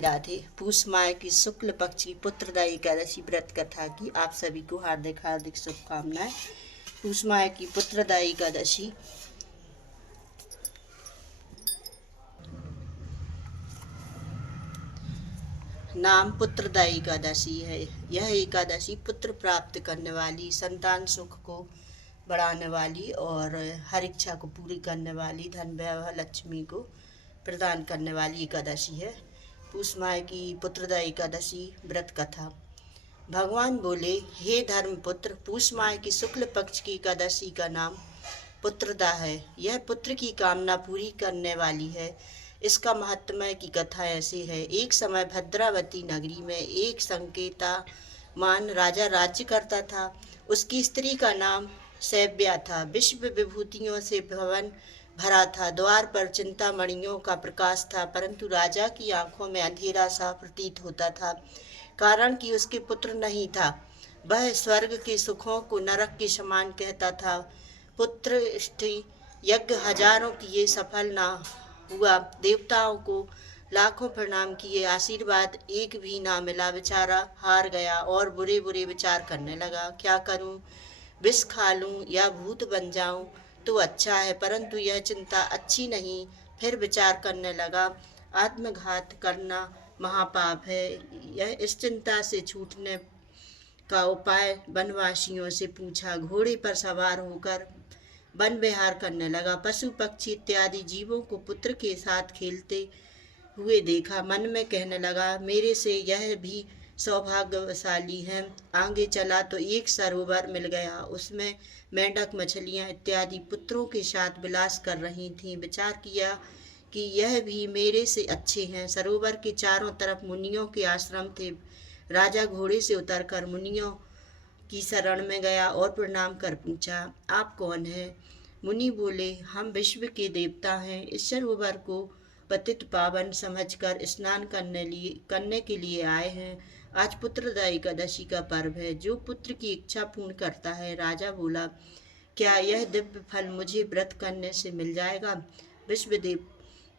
राधे। पूष माह की शुक्ल पक्ष की पुत्रदायी एकादशी व्रत कथा की आप सभी को हार्दिक हार्दिक शुभकामनाएं। पूष माह की पुत्रदायी एकादशी नाम पुत्रदायी एकादशी है। यह एकादशी पुत्र प्राप्त करने वाली, संतान सुख को बढ़ाने वाली और हर इच्छा को पूरी करने वाली, धन वैभव लक्ष्मी को प्रदान करने वाली एकादशी है। पूष माह की पुत्रदायी एकादशी व्रत कथा। भगवान बोले, हे धर्मपुत्र, पूष माह की शुक्ल पक्ष की एकादशी का नाम पुत्रदा है। यह पुत्र की कामना पूरी करने वाली है। इसका महात्म्य की कथा ऐसी है। एक समय भद्रावती नगरी में एक संकेतामान राजा राज्य करता था। उसकी स्त्री का नाम सैव्या था। विश्व विभूतियों से भवन भरा था। द्वार पर चिंतामणियों का प्रकाश था, परंतु राजा की आंखों में अंधेरा सा प्रतीत होता था, कारण कि उसके पुत्र नहीं था। वह स्वर्ग के सुखों को नरक के समान कहता था। पुत्र यज्ञ हजारों किए, सफल ना हुआ। देवताओं को लाखों प्रणाम किए, आशीर्वाद एक भी ना मिला। बेचारा हार गया और बुरे बुरे विचार करने लगा। क्या करूं? विष खा लूं या भूत बन जाऊं तो अच्छा है, परंतु यह चिंता अच्छी नहीं। फिर विचार करने लगा, आत्मघात करना महापाप है। यह इस चिंता से छूटने का उपाय वनवासियों से पूछा। घोड़े पर सवार होकर वन विहार करने लगा। पशु पक्षी इत्यादि जीवों को पुत्र के साथ खेलते हुए देखा। मन में कहने लगा, मेरे से यह भी सौभाग्यशाली है। आगे चला तो एक सरोवर मिल गया। उसमें मेंढक, मछलियां इत्यादि पुत्रों के साथ विलास कर रही थीं। विचार किया कि यह भी मेरे से अच्छे हैं। सरोवर के चारों तरफ मुनियों के आश्रम थे। राजा घोड़े से उतरकर मुनियों की शरण में गया और प्रणाम कर पूछा, आप कौन हैं? मुनि बोले, हम विश्व के देवता हैं। इस सरोवर को पतित पावन समझकर स्नान करने के लिए आए हैं। आज पुत्रदायी एकादशी का पर्व है। जो पुत्र की इच्छा पूर्ण करता है। राजा बोला, क्या यह दिव्य फल मुझे व्रत करने से मिल जाएगा? विश्वदेव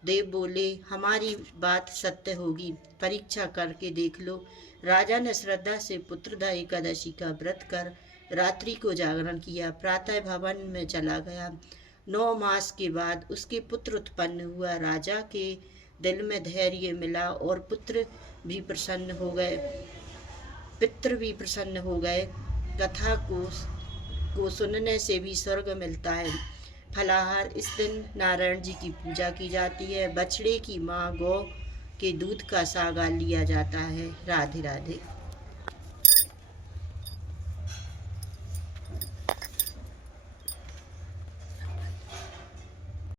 देव बोले, हमारी बात सत्य होगी, परीक्षा करके देख लो। राजा ने श्रद्धा से पुत्रदायी एकादशी का व्रत कर रात्रि को जागरण किया। प्रातः भवन में चला गया। 9 मास के बाद उसके पुत्र उत्पन्न हुआ। राजा के दिल में धैर्य मिला और पितृ भी प्रसन्न हो गए। कथा को सुनने से भी स्वर्ग मिलता है। फलाहार, इस दिन नारायण जी की पूजा की जाती है। बछड़े की माँ गौ के दूध का सागा लिया जाता है। राधे राधे।